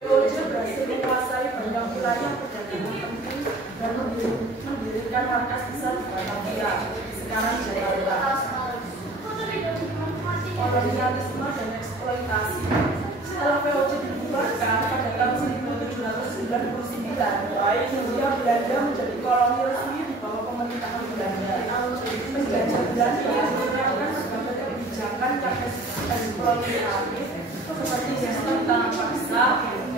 POJ berhasil menguasai banyak wilayah perdagangan penting dan mendirikan markas besar di Batavia, sekarang Jakarta. Kolonialisme dan eksploitasi. Setelah POJ dibubarkan pada tahun 1799, Hindia Belanda menjadi koloni resmi di bawah pemerintahan Belanda. Penjajah Belanda menerapkan berbagai kebijakan eksploitatif seperti sistem tanah paksa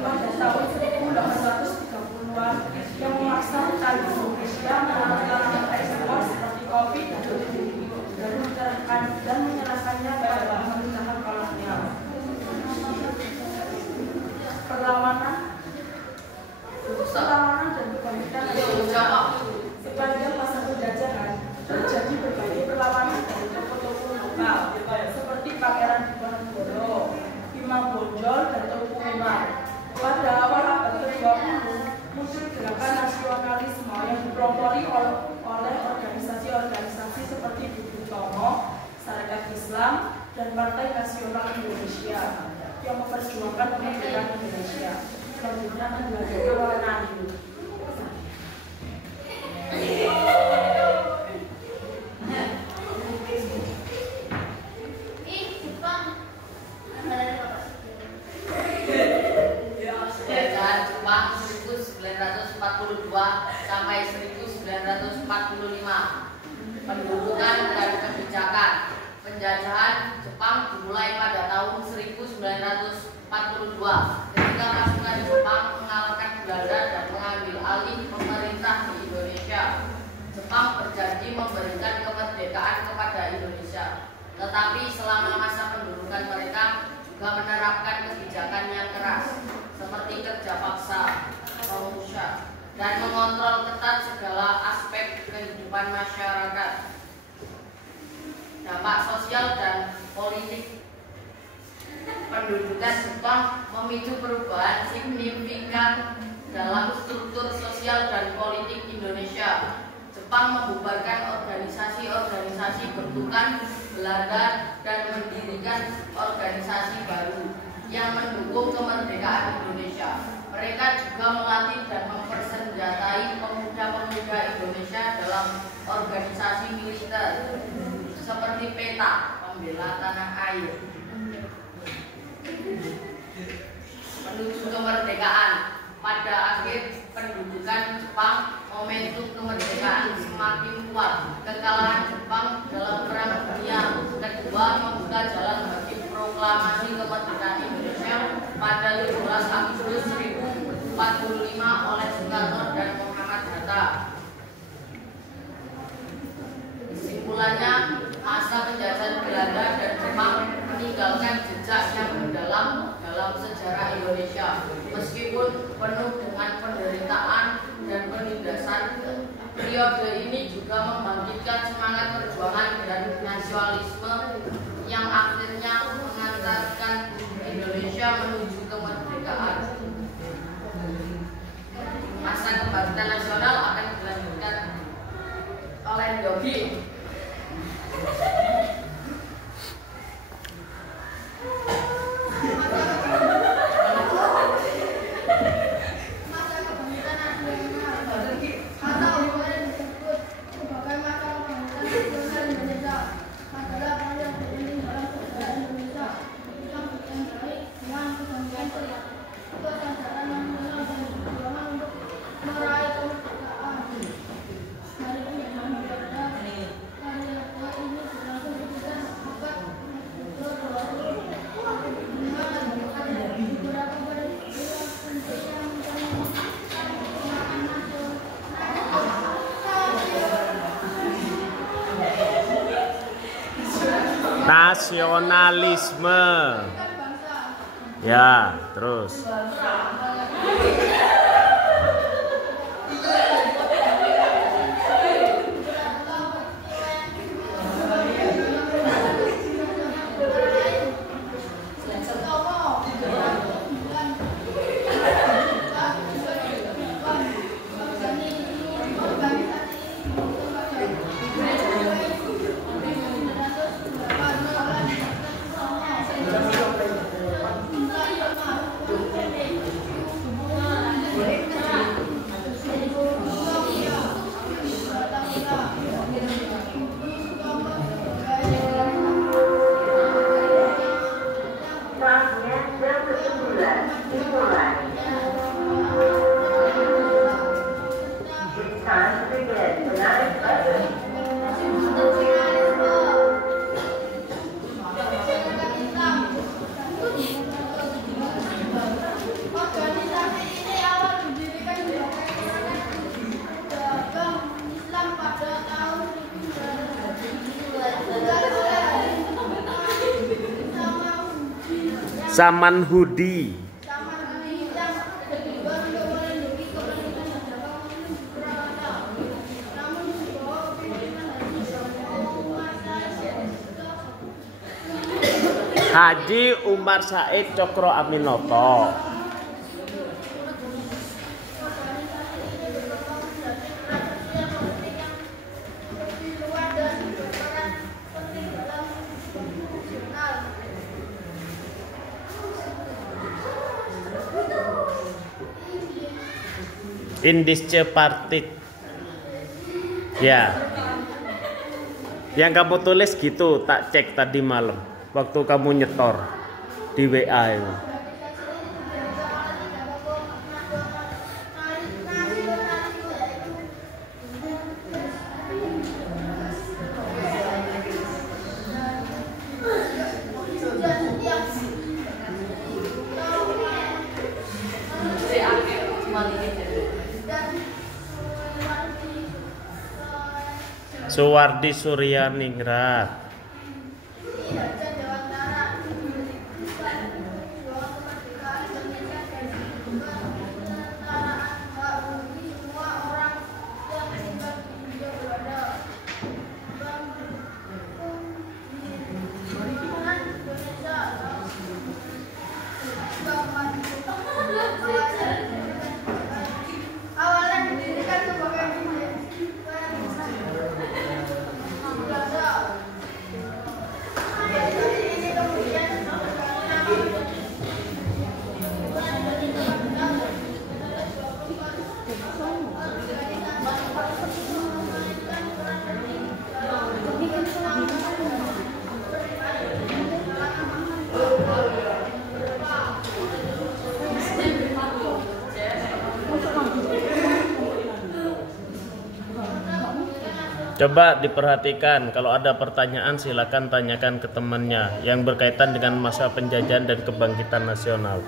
pada tahun 1830-an yang memaksa petani Indonesia menanam ekspor seperti kopi dan menyerahkannya kepada pemerintahan kolonial. Perlawanan dan kebangkitan sepanjang masa penjajahan terjadi berbagai perlawanan dari tokoh-tokoh lokal seperti Pangeran Diponegoro, Imam Bonjol, dan Teuku Umar. Pada awal abad ke-20 muncul gerakan nasionalisme yang dipelopori oleh organisasi-organisasi seperti Budi Utomo, Sarekat Islam, dan Partai Nasional Indonesia yang memperjuangkan kemerdekaan Indonesia. Selanjutnya akan dilanjutkan oleh Nayu. Sampai 1945. Pendudukan dan kebijakan. Penjajahan Jepang dimulai pada tahun 1942 ketika pasukan Jepang mengalahkan Belanda dan mengambil alih pemerintah di Indonesia. Jepang berjanji memberikan kemerdekaan kepada Indonesia, tetapi selama masa pendudukan mereka juga menerapkan kebijakan yang keras seperti kerja paksa, pengusaha, dan mengontrol ketat segala aspek kehidupan masyarakat. Dampak sosial dan politik. Pendudukan Jepang memicu perubahan signifikan dalam struktur sosial dan politik Indonesia. Jepang membubarkan organisasi-organisasi bentukan Belanda dan mendirikan organisasi baru yang mendukung kemerdekaan Indonesia. Mereka juga melatih dan mempersenjatai pemuda-pemuda Indonesia dalam organisasi militer seperti PETA, Pembela Tanah Air. Menuju kemerdekaan. Pada akhir pendudukan Jepang, momentum kemerdekaan semakin kuat. Kekalahan Jepang dalam Perang Dunia Kedua membuka jalan bagi proklamasi kemerdekaan Indonesia pada 15 Agustus 1945 oleh Soekarno dan Muhammad Hatta. Kesimpulannya, masa penjajahan Belanda dan Jepang meninggalkan jejak yang mendalam dalam sejarah Indonesia. Meskipun penuh dengan penderitaan dan penindasan, periode ini juga membangkitkan semangat perjuangan dan nasionalisme yang akhirnya mengantarkan Indonesia menuju kemerdekaan. Masa kebangkitan nasional akan dilanjutkan oleh Yogi. Nasionalisme. Ya, terus. Organisasi ini awal didirikan di Dagang Islam pada tahun 1900. Saman Hudi. Haji Umar Said Cokro Aminoto. Indische Partit. Ya. Yang kamu tulis gitu, tak cek tadi malam waktu kamu nyetor di WA itu. Suwardi Suryaningrat. Coba diperhatikan, kalau ada pertanyaan silakan tanyakan ke temannya yang berkaitan dengan masa penjajahan dan kebangkitan nasional.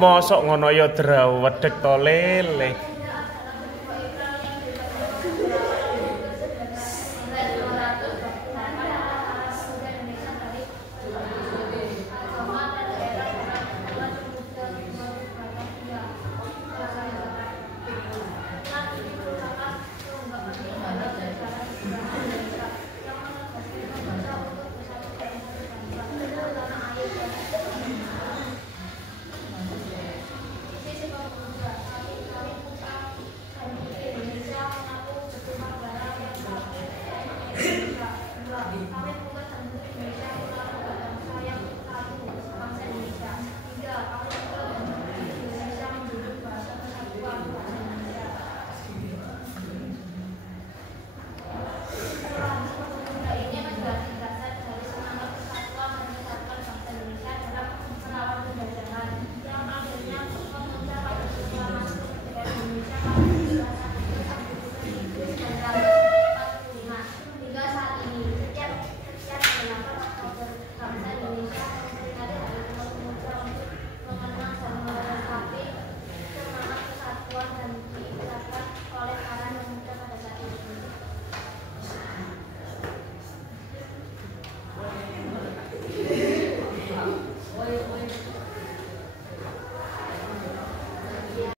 Mosok ngono ya drawedeg to lele. Oleh para